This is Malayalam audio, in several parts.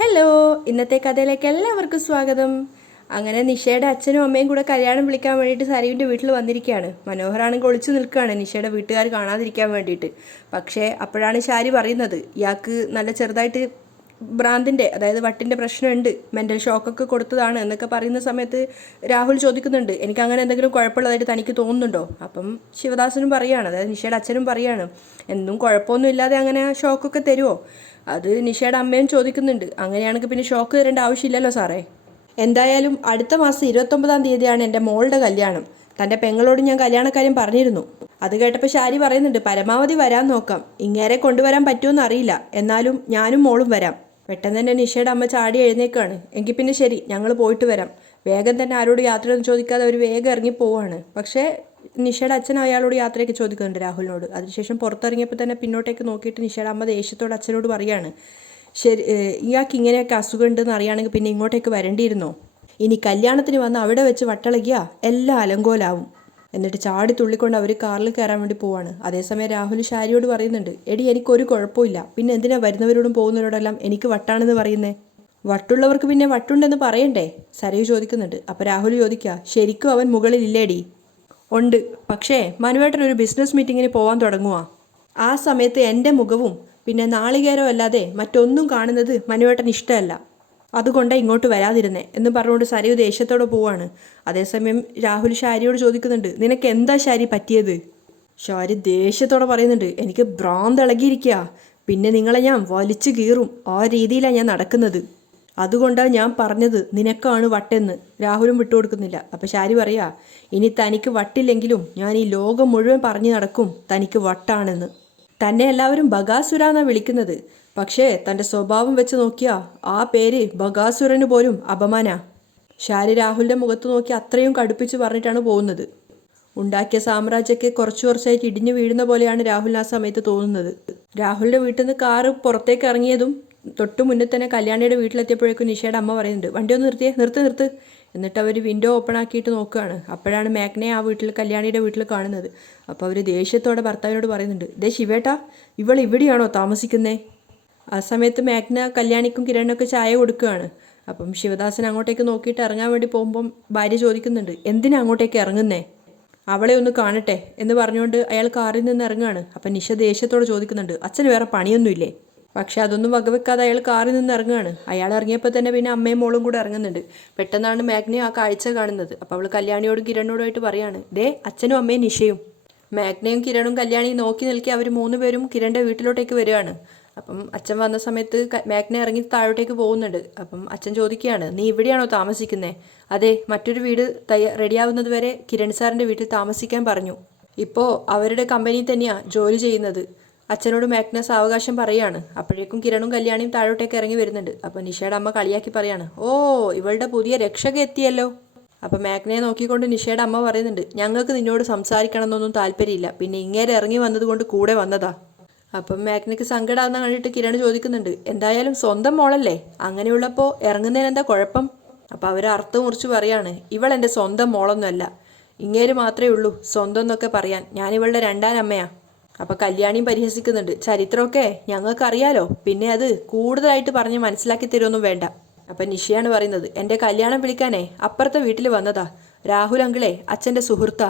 ഹലോ ഇന്നത്തെ കഥയിലേക്ക് എല്ലാവർക്കും സ്വാഗതം. അങ്ങനെ നിഷയുടെ അച്ഛനും അമ്മയും കൂടെ കല്യാണം വിളിക്കാൻ വേണ്ടിയിട്ട് സരീവിന്റെ വീട്ടിൽ വന്നിരിക്കുകയാണ്. മനോഹരാണെങ്കിൽ ഒളിച്ചു നിൽക്കുകയാണ് നിഷയുടെ വീട്ടുകാർ കാണാതിരിക്കാൻ വേണ്ടിയിട്ട്. പക്ഷേ അപ്പോഴാണ് ശാരി പറയുന്നത് ഇയാൾക്ക് നല്ല ചെറുതായിട്ട് ഭ്രാന്തിന്റെ അതായത് വട്ടിന്റെ പ്രശ്നമുണ്ട് മെന്റൽ ഷോക്കൊക്കെ കൊടുത്തതാണ് എന്നൊക്കെ പറയുന്ന സമയത്ത് രാഹുൽ ചോദിക്കുന്നുണ്ട് എനിക്ക് അങ്ങനെ എന്തെങ്കിലും കുഴപ്പമുള്ളതായിട്ട് തനിക്ക് തോന്നുന്നുണ്ടോ? അപ്പം ശിവദാസനും പറയാണ് അതായത് നിഷയുടെ അച്ഛനും പറയാണ് എന്നും കുഴപ്പമൊന്നും ഇല്ലാതെ അങ്ങനെ ഷോക്കൊക്കെ തരുമോ അത് നിഷയുടെ അമ്മയും ചോദിക്കുന്നുണ്ട് അങ്ങനെയാണെങ്കിൽ പിന്നെ ഷോക്ക് തരേണ്ട ആവശ്യമില്ലല്ലോ സാറേ. എന്തായാലും അടുത്ത മാസം ഇരുപത്തൊമ്പതാം തീയതിയാണ് എന്റെ മോളുടെ കല്യാണം. തന്റെ പെങ്ങളോട് ഞാൻ കല്യാണക്കാര്യം പറഞ്ഞിരുന്നു. അത് കേട്ടപ്പോൾ ശാരി പറയുന്നുണ്ട് പരമാവധി വരാൻ നോക്കാം. ഇങ്ങേരെ കൊണ്ടുവരാൻ പറ്റുമെന്ന് അറിയില്ല. എന്നാലും ഞാനും മോളും വരാം. പെട്ടെന്ന് തന്നെ നിഷയുടെ അമ്മ ചാടി എഴുന്നേക്കാണ്. എങ്കിൽ പിന്നെ ശരി ഞങ്ങൾ പോയിട്ട് വരാം. വേഗം തന്നെ ആരോട് യാത്രയൊന്നും ചോദിക്കാതെ അവർ വേഗം ഇറങ്ങി പോവാണ്. പക്ഷേ നിഷയുടെ അച്ഛൻ അയാളോട് യാത്രയൊക്കെ ചോദിക്കുന്നുണ്ട് രാഹുലിനോട്. അതിനുശേഷം പുറത്തിറങ്ങിയപ്പോൾ തന്നെ പിന്നോട്ടേക്ക് നോക്കിയിട്ട് നിഷയുടെ അമ്മ ദേഷ്യത്തോട് അച്ഛനോട് പറയാണ് ശരി ഇയാൾക്ക് ഇങ്ങനെയൊക്കെ അസുഖം ഉണ്ടെന്ന് അറിയുകയാണെങ്കിൽ പിന്നെ ഇങ്ങോട്ടേക്ക് വരേണ്ടിയിരുന്നോ? ഇനി കല്യാണത്തിന് വന്ന് അവിടെ വെച്ച് വട്ടളകിയ എല്ലാം അലങ്കോലാവും. എന്നിട്ട് ചാടി തുള്ളിക്കൊണ്ട് അവർ കാറിൽ കയറാൻ വേണ്ടി പോവാണ്. അതേസമയം രാഹുൽ ഷാരിയോട് പറയുന്നുണ്ട് എടി എനിക്കൊരു കുഴപ്പമില്ല. പിന്നെ എന്തിനാ വരുന്നവരോടും പോകുന്നവരോടെല്ലാം എനിക്ക് വട്ടാണെന്ന് പറയുന്നേ? വട്ടുള്ളവർക്ക് പിന്നെ വട്ടുണ്ടെന്ന് പറയണ്ടേ? സരയു ചോദിക്കുന്നുണ്ട്. അപ്പോൾ രാഹുൽ ചോദിക്കുക ശരിക്കും അവൻ മുകളിലില്ലേടി? ഉണ്ട്. പക്ഷേ മനുവേട്ടൻ ഒരു ബിസിനസ് മീറ്റിങ്ങിന് പോകാൻ തുടങ്ങുക ആ സമയത്ത് എന്റെ മുഖവും പിന്നെ നാളികേരവും അല്ലാതെ മറ്റൊന്നും കാണുന്നത് മനുവേട്ടൻ ഇഷ്ടമല്ല. അതുകൊണ്ടാണ് ഇങ്ങോട്ട് വരാതിരുന്നേ എന്ന് പറഞ്ഞുകൊണ്ട് സരയു ദേഷ്യത്തോടെ പോവാണ്. അതേസമയം രാഹുൽ ഷാരിയോട് ചോദിക്കുന്നുണ്ട് നിനക്ക് എന്താ ഷാരി പറ്റിയത്? ഷാരി ദേഷ്യത്തോടെ പറയുന്നുണ്ട് എനിക്ക് ഭ്രാന്ത് ഇളകിയിരിക്കുക പിന്നെ നിങ്ങളെ ഞാൻ വലിച്ചു കീറും. ആ രീതിയിലാണ് ഞാൻ നടക്കുന്നത്. അതുകൊണ്ടാണ് ഞാൻ പറഞ്ഞത് നിനക്കാണ് വട്ടെന്ന്. രാഹുലും വിട്ടുകൊടുക്കുന്നില്ല. അപ്പോൾ ശാരി പറയാ ഇനി തനിക്ക് വട്ടില്ലെങ്കിലും ഞാൻ ഈ ലോകം മുഴുവൻ പറഞ്ഞു നടക്കും തനിക്ക് വട്ടാണെന്ന്. തന്നെ എല്ലാവരും ബഗാസുര എന്നാണ് വിളിക്കുന്നത്. പക്ഷേ തന്റെ സ്വഭാവം വെച്ച് നോക്കിയാ ആ പേര് ബഗാസുരന് പോലും അപമാന. ശാരി രാഹുലിന്റെ മുഖത്ത് നോക്കി അത്രയും കടുപ്പിച്ച് പറഞ്ഞിട്ടാണ് പോകുന്നത്. ഉണ്ടാക്കിയ സാമ്രാജ്യമൊക്കെ കുറച്ചു കുറച്ചായിട്ട് ഇടിഞ്ഞു വീഴുന്ന പോലെയാണ് രാഹുലിന് ആ സമയത്ത് തോന്നുന്നത്. രാഹുലിന്റെ വീട്ടിൽ നിന്ന് കാറ് പുറത്തേക്ക് ഇറങ്ങിയതും തൊട്ട് മുന്നേ തന്നെ കല്യാണിയുടെ വീട്ടിലെത്തിയപ്പോഴേക്കും നിഷയുടെ അമ്മ പറയുന്നുണ്ട് വണ്ടി ഒന്ന് നിർത്തിയേ നിർത്ത് നിർത്ത്. എന്നിട്ട് അവർ വിൻഡോ ഓപ്പൺ ആക്കിയിട്ട് നോക്കുകയാണ്. അപ്പോഴാണ് മേഘ്നയെ ആ വീട്ടിൽ കല്യാണിയുടെ വീട്ടിൽ കാണുന്നത്. അപ്പോൾ അവർ ദേഷ്യത്തോടെ ഭർത്താവിനോട് പറയുന്നുണ്ട് ദേ ശിവേട്ടാ ഇവൾ ഇവിടെയാണോ താമസിക്കുന്നേ? ആ സമയത്ത് മേഘ്ന കല്യാണിക്കും കിരണിനൊക്കെ ചായ കൊടുക്കുകയാണ്. അപ്പം ശിവദാസൻ അങ്ങോട്ടേക്ക് നോക്കിയിട്ട് ഇറങ്ങാൻ വേണ്ടി പോകുമ്പം ഭാര്യ ചോദിക്കുന്നുണ്ട് എന്തിനാ അങ്ങോട്ടേക്ക് ഇറങ്ങുന്നേ? അവളെ ഒന്ന് കാണട്ടെ എന്ന് പറഞ്ഞുകൊണ്ട് അയാൾ കാറിൽ നിന്ന് ഇറങ്ങുകയാണ്. അപ്പം നിഷ ദേഷ്യത്തോട് ചോദിക്കുന്നുണ്ട് അച്ഛന് വേറെ പണിയൊന്നുമില്ലേ? പക്ഷെ അതൊന്നും വകവെക്കാതെ അയാൾ കാറിൽ നിന്ന് ഇറങ്ങുകയാണ്. അയാൾ ഇറങ്ങിയപ്പോൾ തന്നെ പിന്നെ അമ്മയും മോളും കൂടെ ഇറങ്ങുന്നുണ്ട്. പെട്ടെന്നാണ് മാഗ്നെ ആ കാഴ്ച കാണുന്നത്. അപ്പോൾ അവൾ കല്യാണിയോടും കിരണോടുമായിട്ട് പറയാണ് ദേ അച്ഛനും അമ്മയും നിഷയും. മാഗ്നയും കിരണും കല്യാണിയും നോക്കി നിൽക്കി അവർ മൂന്ന് പേരും കിരണിന്റെ വീട്ടിലോട്ടേക്ക് വരികയാണ്. അപ്പം അച്ഛൻ വന്ന സമയത്ത് മേഘ്ന ഇറങ്ങി താഴോട്ടേക്ക് പോകുന്നുണ്ട്. അപ്പം അച്ഛൻ ചോദിക്കുകയാണ് നീ ഇവിടെയാണോ താമസിക്കുന്നത് അതെ മറ്റൊരു വീട് തയ്യ റെഡിയാവുന്നത് വരെ കിരൺ സാറിന്റെ വീട്ടിൽ താമസിക്കാൻ പറഞ്ഞു. ഇപ്പോൾ അവരുടെ കമ്പനിയിൽ തന്നെയാണ് ജോലി ചെയ്യുന്നത്. അച്ഛനോട് മാഗ്നസ് അവകാശം പറയാണ്. അപ്പോഴേക്കും കിരണും കല്യാണിയും താഴോട്ടേക്ക് ഇറങ്ങി വരുന്നുണ്ട്. അപ്പോൾ നിഷയുടെ അമ്മ കളിയാക്കി പറയാണ് ഓ ഇവളുടെ പുതിയ രക്ഷക എത്തിയല്ലോ. അപ്പോൾ മാഗ്നയെ നോക്കിക്കൊണ്ട് നിഷയുടെ അമ്മ പറയുന്നുണ്ട് ഞങ്ങൾക്ക് നിന്നോട് സംസാരിക്കണമെന്നൊന്നും താല്പര്യമില്ല. പിന്നെ ഇങ്ങേരെ ഇറങ്ങി വന്നതുകൊണ്ട് കൂടെ വന്നതാ. അപ്പം മാഗ്നയ്ക്ക് സങ്കടമാകുന്ന കണ്ടിട്ട് കിരൺ ചോദിക്കുന്നുണ്ട് എന്തായാലും സ്വന്തം മോളല്ലേ? അങ്ങനെയുള്ളപ്പോൾ ഇറങ്ങുന്നതിന് എന്താ കുഴപ്പം? അപ്പോൾ അവർ അർത്ഥം മുറിച്ച് പറയാണ് ഇവൾ എന്റെ സ്വന്തം മോളൊന്നുമല്ല. ഇങ്ങേര് മാത്രമേ ഉള്ളൂ സ്വന്തം എന്നൊക്കെ പറയാൻ. ഞാനിവളുടെ രണ്ടാം അമ്മയാ അപ്പോൾ കല്യാണിയും പരിഹസിക്കുന്നുണ്ട് ചരിത്രമൊക്കെ ഞങ്ങൾക്കറിയാലോ? പിന്നെ അത് കൂടുതലായിട്ട് പറഞ്ഞ് മനസ്സിലാക്കി തരുമൊന്നും വേണ്ട. അപ്പം നിഷയാണ് പറയുന്നത് എന്റെ കല്യാണം വിളിക്കാനേ അപ്പുറത്തെ വീട്ടിൽ വന്നതാ. രാഹുൽ അങ്കിളെ അച്ഛന്റെ സുഹൃത്താ.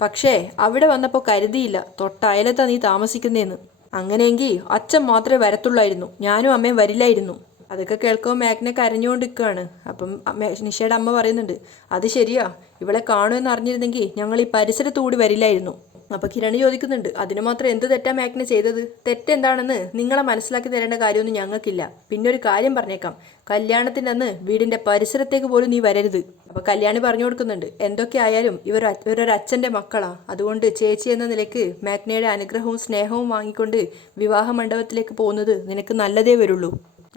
പക്ഷേ അവിടെ വന്നപ്പോൾ കരുതിയില്ല. തൊട്ടയലത്താ നീ താമസിക്കുന്നേന്ന്. അങ്ങനെയെങ്കിൽ അച്ഛൻ മാത്രമേ വരത്തുള്ളായിരുന്നു. ഞാനും അമ്മയും വരില്ലായിരുന്നു. അതൊക്കെ കേൾക്കുമ്പോൾ മേഘനെ കരഞ്ഞുകൊണ്ട് നിൽക്കുകയാണ് അപ്പം നിഷയുടെ അമ്മ പറയുന്നുണ്ട് അത് ശരിയാ. ഇവളെ കാണുമെന്ന് അറിഞ്ഞിരുന്നെങ്കിൽ ഞങ്ങൾ ഈ പരിസരത്ത് കൂടി വരില്ലായിരുന്നു. അപ്പോൾ കിരണി ചോദിക്കുന്നുണ്ട് അതിന് മാത്രം എന്ത് തെറ്റാ മാഗ്നെ ചെയ്തത്? തെറ്റെന്താണെന്ന് നിങ്ങളെ മനസ്സിലാക്കി തരേണ്ട കാര്യമൊന്നും ഞങ്ങൾക്കില്ല. പിന്നെ ഒരു കാര്യം പറഞ്ഞേക്കാം. കല്യാണത്തിന്റെ അന്ന് വീടിന്റെ പരിസരത്തേക്ക് പോലും നീ വരരുത്. അപ്പോൾ കല്യാണി പറഞ്ഞു കൊടുക്കുന്നുണ്ട് എന്തൊക്കെ ആയാലും ഇവർ ഇവരൊരു അച്ഛന്റെ മക്കളാ. അതുകൊണ്ട് ചേച്ചി എന്ന നിലയ്ക്ക് മാഗ്നയുടെ അനുഗ്രഹവും സ്നേഹവും വാങ്ങിക്കൊണ്ട് വിവാഹ മണ്ഡപത്തിലേക്ക് പോകുന്നത് നിനക്ക് നല്ലതേ വരുള്ളൂ.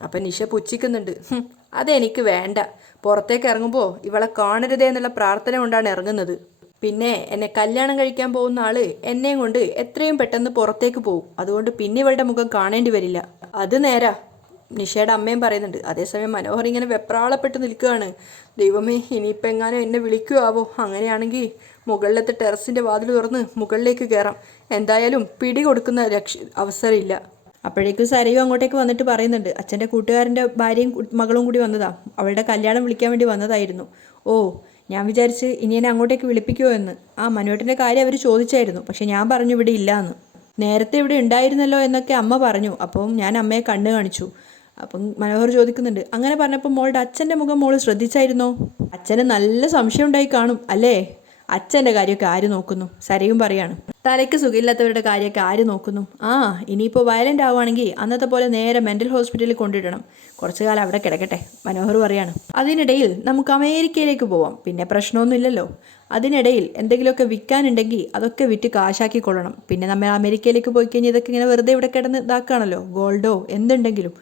അപ്പം നിഷ പുച്ഛിക്കുന്നുണ്ട് "ഹും, അതെനിക്ക് വേണ്ട. പുറത്തേക്ക് ഇറങ്ങുമ്പോൾ ഇവളെ കാണരുതേ എന്നുള്ള പ്രാർത്ഥന കൊണ്ടാണ് ഇറങ്ങുന്നത്. പിന്നെ എന്നെ കല്യാണം കഴിക്കാൻ പോകുന്ന ആൾ എന്നെയും കൊണ്ട് എത്രയും പെട്ടെന്ന് പുറത്തേക്ക് പോകും അതുകൊണ്ട് പിന്നെ ഇവളുടെ മുഖം കാണേണ്ടി വരില്ല. അത് നേരാ. നിഷയുടെ അമ്മയും പറയുന്നുണ്ട്. അതേസമയം മനോഹർ ഇങ്ങനെ വെപ്രാളപ്പെട്ട് നിൽക്കുകയാണ്. ദൈവമേ ഇനിയിപ്പോൾ എങ്ങാനും എന്നെ വിളിക്കുവാവോ? അങ്ങനെയാണെങ്കിൽ മുകളിലത്തെ ടെറസിന്റെ വാതിൽ തുറന്ന് മുകളിലേക്ക് കയറാം എന്തായാലും പിടി കൊടുക്കുന്ന രക്ഷ അവസരമില്ല. അപ്പോഴേക്കും സരയും അങ്ങോട്ടേക്ക് വന്നിട്ട് പറയുന്നുണ്ട്. അച്ഛന്റെ കൂട്ടുകാരന്റെ ഭാര്യയും മകളും കൂടി വന്നതാ. അവളുടെ കല്യാണം വിളിക്കാൻ വേണ്ടി വന്നതായിരുന്നു. ഓ ഞാൻ വിചാരിച്ച് ഇനി എന്നെ അങ്ങോട്ടേക്ക് വിളിപ്പിക്കുമോ എന്ന്. ആ മനുവേട്ടന്റെ കാര്യം അവർ ചോദിച്ചായിരുന്നു. പക്ഷെ ഞാൻ പറഞ്ഞു ഇവിടെ ഇല്ല എന്ന്. നേരത്തെ ഇവിടെ ഉണ്ടായിരുന്നല്ലോ എന്നൊക്കെ അമ്മ പറഞ്ഞു. അപ്പം ഞാൻ അമ്മയെ കണ്ണു കാണിച്ചു. അപ്പം മനോഹർ ചോദിക്കുന്നുണ്ട് അങ്ങനെ പറഞ്ഞപ്പോൾ മോളുടെ അച്ഛന്റെ മുഖം മോൾ ശ്രദ്ധിച്ചായിരുന്നോ? അച്ഛന് നല്ല സംശയം ഉണ്ടായി കാണും അല്ലേ? അച്ഛന്റെ കാര്യമൊക്കെ ആര് നോക്കുന്നു? സരയും പറയാണ്. തലയ്ക്ക് സുഖമില്ലാത്തവരുടെ കാര്യമൊക്കെ ആര് നോക്കുന്നു? ആ ഇനിയിപ്പോൾ വയലന്റ് ആവുകയാണെങ്കിൽ അന്നത്തെ പോലെ നേരെ മെന്റൽ ഹോസ്പിറ്റലിൽ കൊണ്ടിടണം കുറച്ചു കാലം അവിടെ കിടക്കട്ടെ മനോഹർ പറയാണ്. അതിനിടയിൽ നമുക്ക് അമേരിക്കയിലേക്ക് പോവാം. പിന്നെ പ്രശ്നമൊന്നുമില്ലല്ലോ. അതിനിടയിൽ എന്തെങ്കിലുമൊക്കെ വിൽക്കാനുണ്ടെങ്കിൽ അതൊക്കെ വിറ്റ് കാശാക്കി കൊള്ളണം. പിന്നെ നമ്മൾ അമേരിക്കയിലേക്ക് പോയി കഴിഞ്ഞാൽ ഇതൊക്കെ ഇങ്ങനെ വെറുതെ ഇവിടെ കിടന്ന് ഇതാക്കുകയാണല്ലോ. ഗോൾഡോ എന്തുണ്ടെങ്കിലും.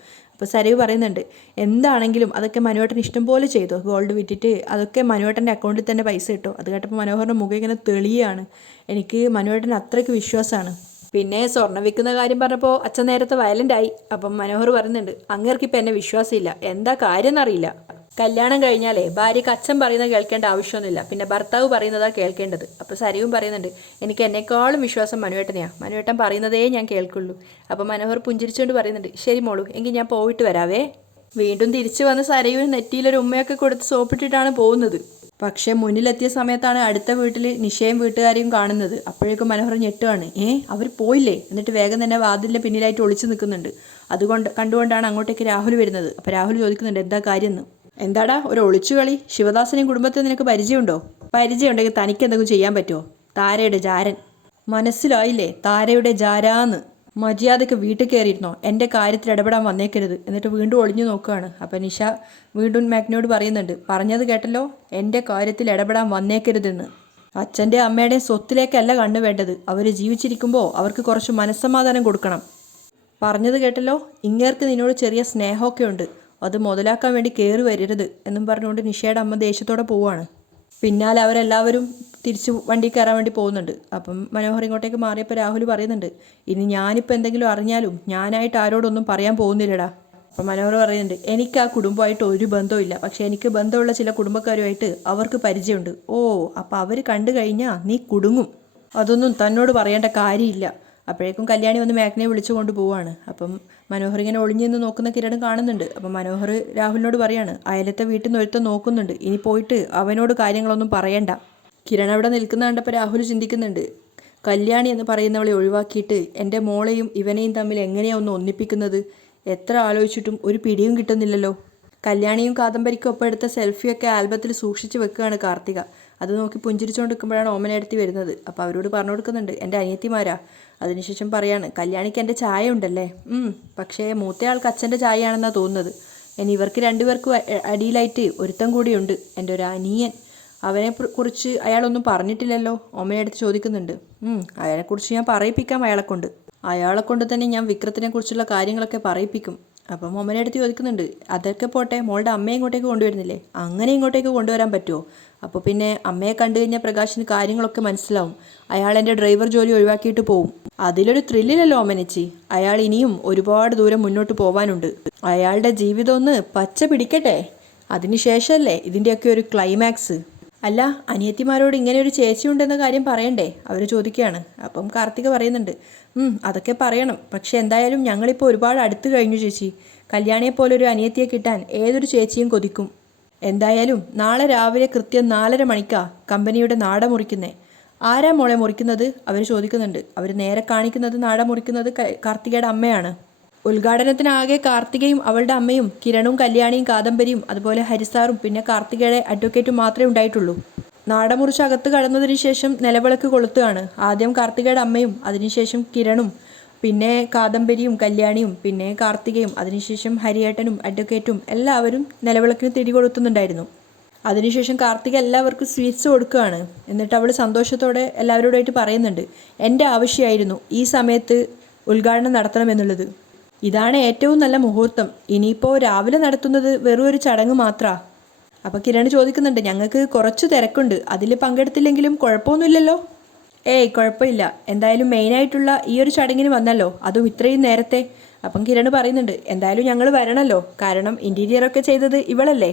അപ്പോൾ സരവ് പറയുന്നുണ്ട് എന്താണെങ്കിലും അതൊക്കെ മനുവേട്ടൻ ഇഷ്ടം പോലെ ചെയ്തു. ഗോൾഡ് വിറ്റിട്ട് അതൊക്കെ മനുവേട്ടന്റെ അക്കൗണ്ടിൽ തന്നെ പൈസ ഇട്ടു. അത് കേട്ടപ്പോൾ മനോഹറിന്റെ മുഖം ഇങ്ങനെ തെളിയാണ്. എനിക്ക് മനുവേട്ടൻ അത്രയ്ക്ക് വിശ്വാസമാണ് പിന്നെ സ്വർണം വിൽക്കുന്ന കാര്യം പറഞ്ഞപ്പോൾ അച്ഛൻ നേരത്തെ വയലന്റ് ആയി. അപ്പം മനോഹർ പറയുന്നുണ്ട് അങ്ങേർക്ക് ഇപ്പം എന്നെ വിശ്വാസമില്ല. എന്താ കാര്യം എന്നറിയില്ല. കല്യാണം കഴിഞ്ഞാലേ ഭാര്യയ്ക്ക് അച്ഛൻ പറയുന്നത് കേൾക്കേണ്ട ആവശ്യമൊന്നുമില്ല. പിന്നെ ഭർത്താവ് പറയുന്നതാണ് കേൾക്കേണ്ടത്. അപ്പോൾ സരിവും പറയുന്നുണ്ട് എനിക്ക് എന്നെക്കാളും വിശ്വാസം മനുവേട്ടനെയാണ് മനുവേട്ടൻ പറയുന്നതേ ഞാൻ കേൾക്കുള്ളൂ. അപ്പോൾ മനോഹർ പുഞ്ചിരിച്ചുകൊണ്ട് പറയുന്നുണ്ട് ശരി മോളൂ എങ്കിൽ ഞാൻ പോയിട്ട് വരാവേ. വീണ്ടും തിരിച്ചു വന്ന് സരയും നെറ്റിയിലൊരു ഉമ്മയൊക്കെ കൊടുത്ത് സോപ്പിട്ടിട്ടാണ് പോകുന്നത്. പക്ഷേ മുന്നിലെത്തിയ സമയത്താണ് അടുത്ത വീട്ടിൽ നിഷയും വീട്ടുകാരെയും കാണുന്നത്. അപ്പോഴേക്കും മനോഹർ ഞെട്ടുകയാണ് ഏ അവർ പോയില്ലേ? എന്നിട്ട് വേഗം തന്നെ വാതിലിന്റെ പിന്നിലായിട്ട് ഒളിച്ചു നിൽക്കുന്നുണ്ട്. അതുകൊണ്ട് കണ്ടുകൊണ്ടാണ് അങ്ങോട്ടേക്ക് രാഹുൽ വരുന്നത്. അപ്പോൾ രാഹുൽ ചോദിക്കുന്നുണ്ട് എന്താ കാര്യം എന്ന് എന്താടാ ഒരു ഒളിച്ചുകളി ശിവദാസനെയും കുടുംബത്തെ നിനക്ക് പരിചയമുണ്ടോ? പരിചയമുണ്ടെങ്കിൽ തനിക്ക് എന്തെങ്കിലും ചെയ്യാൻ പറ്റുമോ? താരയുടെ ജാരൻ. മനസ്സിലായില്ലേ? താരയുടെ ജാരാന്ന്. മര്യാദയ്ക്ക് വീട്ടിൽ കയറിയിരുന്നോ? എന്റെ കാര്യത്തിൽ ഇടപെടാൻ വന്നേക്കരുത്. എന്നിട്ട് വീണ്ടും ഒളിഞ്ഞു നോക്കുകയാണ്. അപ്പോൾ നിഷ വീണ്ടും മാഗ്നോട് പറയുന്നുണ്ട്. പറഞ്ഞത് കേട്ടല്ലോ? എന്റെ കാര്യത്തിൽ ഇടപെടാൻ വന്നേക്കരുതെന്ന്. അച്ഛന്റെ അമ്മയുടെ സ്വത്തിലേക്കല്ല കണ്ണു വേണ്ടത്. അവർ ജീവിച്ചിരിക്കുമ്പോൾ അവർക്ക് കുറച്ച് മനസ്സമാധാനം കൊടുക്കണം. പറഞ്ഞത് കേട്ടല്ലോ? ഇങ്ങേർക്ക് നിന്നോട് ചെറിയ സ്നേഹമൊക്കെ ഉണ്ട് അത് മുതലാക്കാൻ വേണ്ടി കയറി വരരുത് എന്നും പറഞ്ഞുകൊണ്ട് നിഷയുടെ അമ്മ ദേഷ്യത്തോടെ പോവുകയാണ് പിന്നാലെ അവരെല്ലാവരും തിരിച്ച് വണ്ടി കയറാൻ വേണ്ടി പോകുന്നുണ്ട്. അപ്പം മനോഹർ ഇങ്ങോട്ടേക്ക് മാറിയപ്പോൾ രാഹുൽ പറയുന്നുണ്ട് ഇനി ഞാനിപ്പോൾ എന്തെങ്കിലും അറിഞ്ഞാലും ഞാനായിട്ട് ആരോടൊന്നും പറയാൻ പോകുന്നില്ലടാ. അപ്പം മനോഹർ പറയുന്നുണ്ട് എനിക്ക് ആ കുടുംബമായിട്ട് ഒരു ബന്ധവുമില്ല. പക്ഷേ എനിക്ക് ബന്ധമുള്ള ചില കുടുംബക്കാരുമായിട്ട് അവർക്ക് പരിചയമുണ്ട്. ഓ അപ്പം അവർ കണ്ടു കഴിഞ്ഞാൽ നീ കുടുങ്ങും. അതൊന്നും തന്നോട് പറയേണ്ട കാര്യമില്ല. അപ്പോഴേക്കും കല്യാണി വന്ന് മേഘനയെ വിളിച്ചു പോവാണ്. അപ്പം മനോഹർ ഇങ്ങനെ ഒളിഞ്ഞു നിന്ന് നോക്കുന്ന കിരൺ കാണുന്നുണ്ട്. അപ്പം മനോഹർ രാഹുലിനോട് പറയാണ് അയലത്തെ വീട്ടിൽ നിന്ന് ഒരുത്തം നോക്കുന്നുണ്ട്. ഇനി പോയിട്ട് അവനോട് കാര്യങ്ങളൊന്നും പറയണ്ട. കിരൺ അവിടെ നിൽക്കുന്ന കണ്ടപ്പോൾ രാഹുൽ ചിന്തിക്കുന്നുണ്ട് കല്യാണി എന്ന് പറയുന്നവളെ ഒഴിവാക്കിയിട്ട് എന്റെ മോളെയും ഇവനെയും തമ്മിൽ എങ്ങനെയാണ് ഒന്ന് ഒന്നിപ്പിക്കുന്നത്? എത്ര ആലോചിച്ചിട്ടും ഒരു പിടിയും കിട്ടുന്നില്ലല്ലോ. കല്യാണിയും കാദംബരിക്കും ഒപ്പം എടുത്ത സെൽഫിയൊക്കെ ആൽബത്തിൽ സൂക്ഷിച്ച് വെക്കുകയാണ് കാർത്തിക. അത് നോക്കി പുഞ്ചിരിച്ചുകൊണ്ട് നിൽക്കുമ്പോഴാണ് ഓമനയെടുത്തി വരുന്നത്. അപ്പോൾ അവരോട് പറഞ്ഞു കൊടുക്കുന്നുണ്ട് എന്റെ അനിയത്തിമാരാ. അതിനുശേഷം പറയാണ് കല്യാണിക്ക് എന്റെ ചായ ഉണ്ടല്ലേ പക്ഷേ മൂത്തയാൾക്ക് അച്ഛന്റെ ചായയാണെന്നാണ് തോന്നുന്നത്. ഇനി ഇവർക്ക് രണ്ടുപേർക്കും അടിയിലായിട്ട് ഒരുത്തം കൂടിയുണ്ട് എന്റെ ഒരു അനിയൻ. അവനെ കുറിച്ച് അയാളൊന്നും പറഞ്ഞിട്ടില്ലല്ലോ? ഓമനടുത്ത് ചോദിക്കുന്നുണ്ട്. അയാളെക്കുറിച്ച് ഞാൻ പറയിപ്പിക്കാം അയാളെക്കൊണ്ട്. അയാളെക്കൊണ്ട് തന്നെ ഞാൻ വിക്രത്തിനെ കുറിച്ചുള്ള കാര്യങ്ങളൊക്കെ പറയിപ്പിക്കും. അപ്പം മൊമ്മനടുത്ത് ചോദിക്കുന്നുണ്ട് അതൊക്കെ പോട്ടെ മോളുടെ അമ്മയെ ഇങ്ങോട്ടേക്ക് കൊണ്ടുവരുന്നില്ലേ? അങ്ങനെ ഇങ്ങോട്ടേക്ക് കൊണ്ടുവരാൻ പറ്റുമോ അപ്പോൾ പിന്നെ അമ്മയെ കണ്ടു കഴിഞ്ഞാൽ പ്രകാശിന് കാര്യങ്ങളൊക്കെ മനസ്സിലാവും. അയാൾ എന്റെ ഡ്രൈവർ ജോലി ഒഴിവാക്കിയിട്ട് പോവും. അതിലൊരു ത്രില്ലിലല്ലോ ഓമനച്ചി അയാൾ ഇനിയും ഒരുപാട് ദൂരം മുന്നോട്ട് പോവാനുണ്ട്. അയാളുടെ ജീവിതം ഒന്ന് പച്ച പിടിക്കട്ടെ. അതിനുശേഷമല്ലേ ഇതിന്റെയൊക്കെ ഒരു ക്ലൈമാക്സ്. അല്ല അനിയത്തിമാരോട് ഇങ്ങനെ ഒരു ചേച്ചിയുണ്ടെന്ന കാര്യം പറയണ്ടേ? അവർ ചോദിക്കുകയാണ്. അപ്പം കാർത്തിക പറയുന്നുണ്ട് "ഉം, അതൊക്കെ പറയണം. പക്ഷെ എന്തായാലും ഞങ്ങളിപ്പോൾ ഒരുപാട് അടുത്ത് കഴിഞ്ഞു ചേച്ചി. കല്യാണിയെ പോലൊരു അനിയത്തിയെ കിട്ടാൻ ഏതൊരു ചേച്ചിയും കൊതിക്കും. എന്തായാലും നാളെ രാവിലെ കൃത്യം നാലര മണിക്കാ കമ്പനിയുടെ നാട മുറിക്കുന്നേ. ആരാ മോളെ മുറിക്കുന്നത്? അവർ ചോദിക്കുന്നുണ്ട്. അവർ നേരെ കാണിക്കുന്നത് നാട മുറിക്കുന്നത് കാർത്തികയുടെ അമ്മയാണ്. ഉദ്ഘാടനത്തിനാകെ കാർത്തികയും അവളുടെ അമ്മയും കിരണും കല്യാണിയും കാദംബരിയും അതുപോലെ ഹരിസാറും പിന്നെ കാർത്തികയുടെ അഡ്വക്കേറ്റും മാത്രമേ ഉണ്ടായിട്ടുള്ളൂ. നാടമുറിച്ച് അകത്ത് കടന്നതിന് ശേഷം നിലവിളക്ക് കൊളുത്തുകയാണ്. ആദ്യം കാർത്തികയുടെ അമ്മയും അതിനുശേഷം കിരണും പിന്നെ കാദംബരിയും കല്യാണിയും പിന്നെ കാർത്തികയും അതിനുശേഷം ഹരിയേട്ടനും അഡ്വക്കേറ്റും എല്ലാവരും നിലവിളക്കിന് തിരി കൊളുത്തുന്നുണ്ടായിരുന്നു. അതിനുശേഷം കാർത്തിക എല്ലാവർക്കും സ്വീറ്റ്സ് കൊടുക്കുകയാണ്. എന്നിട്ട് അവൾ സന്തോഷത്തോടെ എല്ലാവരോടായിട്ട് പറയുന്നുണ്ട് എന്റെ ആവശ്യമായിരുന്നു ഈ സമയത്ത് ഉദ്ഘാടനം നടത്തണമെന്നുള്ളത്. ഇതാണ് ഏറ്റവും നല്ല മുഹൂർത്തം. ഇനിയിപ്പോൾ രാവിലെ നടത്തുന്നത് വെറും ഒരു ചടങ്ങ് മാത്രമാണ് അപ്പോൾ കിരൺ ചോദിക്കുന്നുണ്ട് ഞങ്ങൾക്ക് കുറച്ച് തിരക്കുണ്ട്. അതിൽ പങ്കെടുത്തില്ലെങ്കിലും കുഴപ്പമൊന്നുമില്ലല്ലോ? ഏയ് കുഴപ്പമില്ല. എന്തായാലും മെയിനായിട്ടുള്ള ഈ ഒരു ചടങ്ങിന് വന്നല്ലോ. അതും ഇത്രയും നേരത്തെ. അപ്പം കിരൺ പറയുന്നുണ്ട് എന്തായാലും ഞങ്ങൾ വരണല്ലോ. കാരണം ഇന്റീരിയറൊക്കെ ചെയ്തത് ഇവളല്ലേ?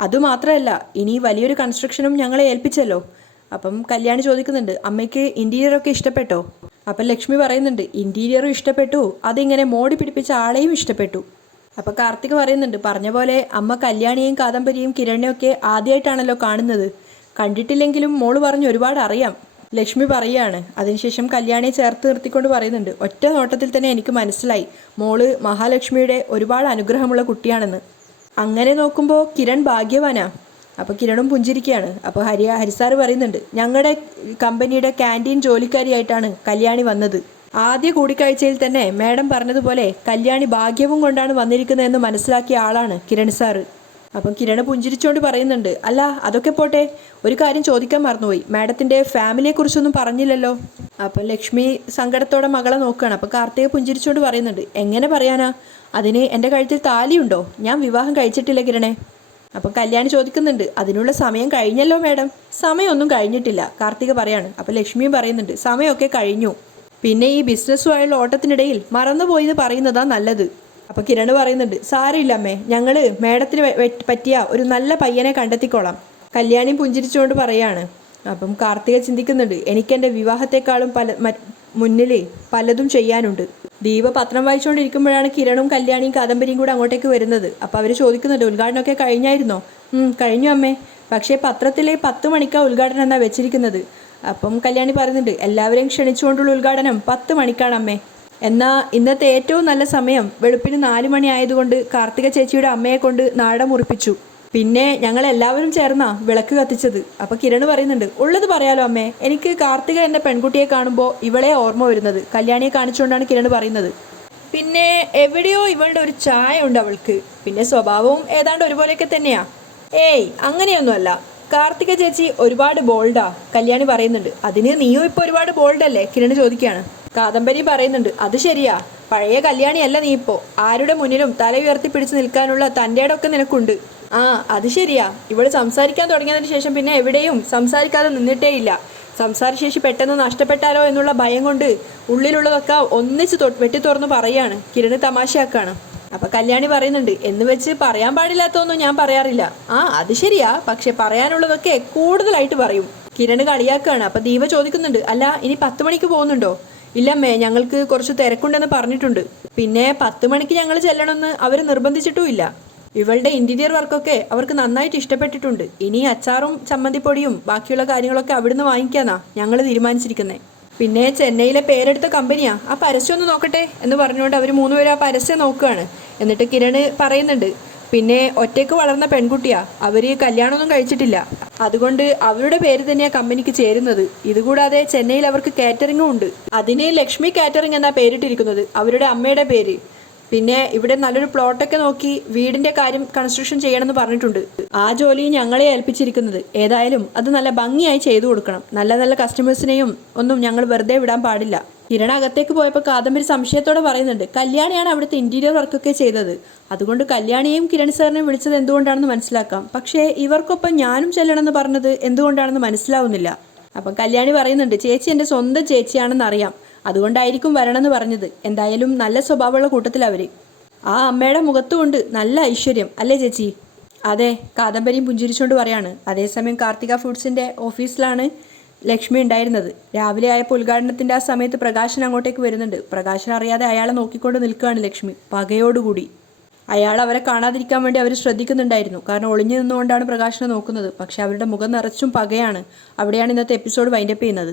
അതുമാത്രമല്ല ഇനി വലിയൊരു കൺസ്ട്രക്ഷനും ഞങ്ങളെ ഏൽപ്പിച്ചല്ലോ. അപ്പം കല്യാണി ചോദിക്കുന്നുണ്ട് അമ്മയ്ക്ക് ഇന്റീരിയറൊക്കെ ഇഷ്ടപ്പെട്ടോ? അപ്പം ലക്ഷ്മി പറയുന്നുണ്ട് ഇന്റീരിയറും ഇഷ്ടപ്പെട്ടു. അതിങ്ങനെ മോടി പിടിപ്പിച്ച ആളെയും ഇഷ്ടപ്പെട്ടു. അപ്പം കാർത്തിക് പറയുന്നുണ്ട് പറഞ്ഞ പോലെ അമ്മ കല്യാണിയും കാദംബരിയും കിരണിനെയും ഒക്കെ ആദ്യമായിട്ടാണല്ലോ കാണുന്നത്. കണ്ടിട്ടില്ലെങ്കിലും മോൾ പറഞ്ഞ് ഒരുപാട് അറിയാം. ലക്ഷ്മി പറയാണ് അതിനുശേഷം കല്യാണിയെ ചേർത്ത് നിർത്തിക്കൊണ്ട് പറയുന്നുണ്ട്. ഒറ്റ നോട്ടത്തിൽ തന്നെ എനിക്ക് മനസ്സിലായി. മോൾ മഹാലക്ഷ്മിയുടെ ഒരുപാട് അനുഗ്രഹമുള്ള കുട്ടിയാണെന്ന്. അങ്ങനെ നോക്കുമ്പോൾ കിരൺ ഭാഗ്യവാനാ. അപ്പോൾ കിരണും പുഞ്ചിരിക്കുകയാണ്. അപ്പോൾ ഹരി ഹരിസാർ പറയുന്നുണ്ട് ഞങ്ങളുടെ കമ്പനിയുടെ ക്യാന്റീൻ ജോലിക്കാരിയായിട്ടാണ് കല്യാണി വന്നത്. ആദ്യ കൂടിക്കാഴ്ചയിൽ തന്നെ മാഡം പറഞ്ഞതുപോലെ കല്യാണി ഭാഗ്യവും കൊണ്ടാണ് വന്നിരിക്കുന്നതെന്ന് മനസ്സിലാക്കിയ ആളാണ് കിരൺ സാറ് അപ്പം കിരണ് പുഞ്ചിരിച്ചുകൊണ്ട് പറയുന്നുണ്ട് അല്ല അതൊക്കെ പോട്ടെ. ഒരു കാര്യം ചോദിക്കാൻ മറന്നുപോയി. മാഡത്തിന്റെ ഫാമിലിയെക്കുറിച്ചൊന്നും പറഞ്ഞില്ലല്ലോ. അപ്പം ലക്ഷ്മി സങ്കടത്തോടെ മകളെ നോക്കുകയാണ് അപ്പം കാർത്തിക പുഞ്ചിരിച്ചുകൊണ്ട് പറയുന്നുണ്ട് എങ്ങനെ പറയാനാ? അതിന് എന്റെ കഴുത്തിൽ താലിയുണ്ടോ? ഞാൻ വിവാഹം കഴിച്ചിട്ടില്ല കിരണേ. അപ്പം കല്യാണി ചോദിക്കുന്നുണ്ട് അതിനുള്ള സമയം കഴിഞ്ഞല്ലോ മാഡം? സമയമൊന്നും കഴിഞ്ഞിട്ടില്ല കാർത്തിക പറയാണ്. അപ്പം ലക്ഷ്മിയും പറയുന്നുണ്ട് സമയമൊക്കെ കഴിഞ്ഞു. പിന്നെ ഈ ബിസിനസ്സുമായുള്ള ഓട്ടത്തിനിടയിൽ മറന്നുപോയി പറയുന്നതാ നല്ലത്. അപ്പോൾ കിരൺ പറയുന്നുണ്ട് സാരമില്ല അമ്മേ ഞങ്ങൾ മാഡത്തിന് പറ്റിയ ഒരു നല്ല പയ്യനെ കണ്ടെത്തിക്കോളാം. കല്യാണി പുഞ്ചിരിച്ചുകൊണ്ട് പറയാണ്. അപ്പം കാർത്തിക ചിന്തിക്കുന്നുണ്ട് എനിക്കെന്റെ വിവാഹത്തെക്കാളും പല മുന്നിൽ പലതും ചെയ്യാനുണ്ട്. ദീപ പത്രം വായിച്ചുകൊണ്ടിരിക്കുമ്പോഴാണ് കിരണും കല്യാണിയും കാദംബരിയും കൂടെ അങ്ങോട്ടേക്ക് വരുന്നത്. അപ്പോൾ അവർ ചോദിക്കുന്നുണ്ട് ഉദ്ഘാടനമൊക്കെ കഴിഞ്ഞായിരുന്നോ? "ഉം, കഴിഞ്ഞു അമ്മേ. പക്ഷേ പത്രത്തിലെ പത്ത് മണിക്കാണ് ഉദ്ഘാടനം എന്നാണ് വെച്ചിരിക്കുന്നത്. അപ്പം കല്യാണി പറയുന്നുണ്ട് എല്ലാവരെയും ക്ഷണിച്ചുകൊണ്ടുള്ള ഉദ്ഘാടനം പത്ത് മണിക്കാണ് അമ്മേ. എന്നാൽ ഇന്നത്തെ ഏറ്റവും നല്ല സമയം വെളുപ്പിന് നാല് മണി ആയതുകൊണ്ട് കാർത്തിക ചേച്ചിയുടെ അമ്മയെ കൊണ്ട് നാട മുറിപ്പിച്ചു. പിന്നെ ഞങ്ങൾ എല്ലാവരും ചേർന്നാ വിളക്ക് കത്തിച്ചത്. അപ്പോൾ കിരൺ പറയുന്നുണ്ട് ഉള്ളത് പറയാലോ അമ്മേ. എനിക്ക് കാർത്തിക എന്ന പെൺകുട്ടിയെ കാണുമ്പോൾ ഇവളെ ഓർമ്മ വരുന്നത്. കല്യാണിയെ കാണിച്ചുകൊണ്ടാണ് കിരൺ പറയുന്നത്. പിന്നെ എവിടെയോ ഇവളുടെ ഒരു ചായ ഉണ്ട് അവൾക്ക്. പിന്നെ സ്വഭാവവും ഏതാണ്ട് ഒരുപോലെയൊക്കെ തന്നെയാ. ഏയ് അങ്ങനെയൊന്നുമല്ല. കാർത്തിക ചേച്ചി ഒരുപാട് ബോൾഡാ കല്യാണി പറയുന്നുണ്ട്. അതിന് നീയും ഇപ്പോൾ ഒരുപാട് ബോൾഡല്ലേ കിരൺ ചോദിക്കുകയാണ്. കാദംബരി പറയുന്നുണ്ട് അത് ശരിയാ. പഴയ കല്യാണി അല്ല നീ ഇപ്പോ. ആരുടെ മുന്നിലും തല ഉയർത്തി പിടിച്ചു നിൽക്കാനുള്ള തന്റെ ഇടമൊക്കെ നിനക്കുണ്ട്. ആ അത് ശരിയാ. ഇവൾ സംസാരിക്കാൻ തുടങ്ങിയതിന് ശേഷം പിന്നെ എവിടെയും സംസാരിക്കാതെ നിന്നിട്ടേയില്ല. സംസാരശേഷി പെട്ടെന്ന് നഷ്ടപ്പെട്ടാലോ എന്നുള്ള ഭയം കൊണ്ട് ഉള്ളിലുള്ളതൊക്കെ ഒന്നിച്ച് വെട്ടി തുറന്ന് പറയാണ്. കിരണ് തമാശയാക്കാണ്. അപ്പൊ കല്യാണി പറയുന്നുണ്ട് എന്ന് വെച്ച് പറയാൻ പാടില്ലാത്തൊന്നും ഞാൻ പറയാറില്ല. ആ അത് ശരിയാ പക്ഷെ പറയാനുള്ളതൊക്കെ കൂടുതലായിട്ട് പറയും. കിരണ് കളിയാക്കുകയാണ് അപ്പൊ ദീപ ചോദിക്കുന്നുണ്ട് അല്ല ഇനി പത്ത് മണിക്ക് പോകുന്നുണ്ടോ? ഇല്ലമ്മേ ഞങ്ങൾക്ക് കുറച്ച് തിരക്കുണ്ടെന്ന് പറഞ്ഞിട്ടുണ്ട്. പിന്നെ പത്ത് മണിക്ക് ഞങ്ങൾ ചെല്ലണമെന്ന് അവർ നിർബന്ധിച്ചിട്ടുമില്ല ഇവളുടെ ഇന്റീരിയർ വർക്കൊക്കെ അവർക്ക് നന്നായിട്ട് ഇഷ്ടപ്പെട്ടിട്ടുണ്ട്. ഇനി അച്ചാറും ചമ്മന്തിപ്പൊടിയും ബാക്കിയുള്ള കാര്യങ്ങളൊക്കെ അവിടുന്ന് വാങ്ങിക്കാനാ ഞങ്ങൾ തീരുമാനിച്ചിരിക്കുന്നത് പിന്നെ ചെന്നൈയിലെ പേരെടുത്ത കമ്പനിയാ. ആ പരസ്യം ഒന്ന് നോക്കട്ടെ എന്ന് പറഞ്ഞുകൊണ്ട് അവർ മൂന്നുപേരും ആ പരസ്യം നോക്കുകയാണ്. എന്നിട്ട് കിരണ് പറയുന്നുണ്ട് പിന്നെ ഒറ്റയ്ക്ക് വളർന്ന പെൺകുട്ടിയാ. അവർ കല്യാണമൊന്നും കഴിച്ചിട്ടില്ല. അതുകൊണ്ട് അവരുടെ പേര് തന്നെയാ കമ്പനിക്ക് ചേരുന്നത്. ഇതുകൂടാതെ ചെന്നൈയിൽ അവർക്ക് കാറ്ററിംഗും ഉണ്ട്. അതിന് ലക്ഷ്മി കാറ്ററിംഗ് എന്നാ പേരിട്ടിരിക്കുന്നത്. അവരുടെ അമ്മയുടെ പേര്. പിന്നെ ഇവിടെ നല്ലൊരു പ്ലോട്ടൊക്കെ നോക്കി വീടിന്റെ കാര്യം കൺസ്ട്രക്ഷൻ ചെയ്യണമെന്ന് പറഞ്ഞിട്ടുണ്ട്. ആ ജോലി ഞങ്ങളെ ഏൽപ്പിച്ചിരിക്കുന്നത്. ഏതായാലും അത് നല്ല ഭംഗിയായി ചെയ്തു കൊടുക്കണം. നല്ല നല്ല കസ്റ്റമേഴ്സിനെയും ഒന്നും ഞങ്ങൾ വെറുതെ വിടാൻ പാടില്ല. കിരണ അകത്തേക്ക് പോയപ്പോൾ കാദംബരി സംശയത്തോടെ പറയുന്നുണ്ട് കല്യാണിയാണ് അവിടുത്തെ ഇന്റീരിയർ വർക്കൊക്കെ ചെയ്തത്. അതുകൊണ്ട് കല്യാണിയെയും കിരൺ സാറിനെ വിളിച്ചത് എന്തുകൊണ്ടാണെന്ന് മനസ്സിലാക്കാം. പക്ഷേ ഇവർക്കൊപ്പം ഞാനും ചെല്ലണമെന്ന് പറഞ്ഞത് എന്തുകൊണ്ടാണെന്ന് മനസ്സിലാവുന്നില്ല. അപ്പം കല്യാണി പറയുന്നുണ്ട് ചേച്ചി എന്റെ സ്വന്തം ചേച്ചിയാണെന്ന് അറിയാം അതുകൊണ്ടായിരിക്കും വരണമെന്ന് പറഞ്ഞത്. എന്തായാലും നല്ല സ്വഭാവമുള്ള കൂട്ടത്തിൽ അവർ ആ അമ്മയുടെ മുഖത്തുമുണ്ട് നല്ല ഐശ്വര്യം അല്ലേ ചേച്ചി? അതെ കാദംബരിയും പുഞ്ചിരിച്ചുകൊണ്ട് പറയാണ്. അതേസമയം കാർത്തിക ഫുഡ്സിന്റെ ഓഫീസിലാണ് ലക്ഷ്മി ഉണ്ടായിരുന്നത്. രാവിലെ ആയപ്പോൾ ഉദ്ഘാടനത്തിന്റെ ആ സമയത്ത് പ്രകാശൻ അങ്ങോട്ടേക്ക് വരുന്നുണ്ട്. പ്രകാശൻ അറിയാതെ അയാളെ നോക്കിക്കൊണ്ട് നിൽക്കുകയാണ് ലക്ഷ്മി പകയോടുകൂടി. അയാൾ അവരെ കാണാതിരിക്കാൻ വേണ്ടി അവർ ശ്രദ്ധിക്കുന്നുണ്ടായിരുന്നു. കാരണം ഒളിഞ്ഞു നിന്നുകൊണ്ടാണ് പ്രകാശനെ നോക്കുന്നത്. പക്ഷേ അവരുടെ മുഖം നിറച്ചും പകയാണ്. അവിടെയാണ് ഇന്നത്തെ എപ്പിസോഡ് വൈൻഡപ്പ് ചെയ്യുന്നത്.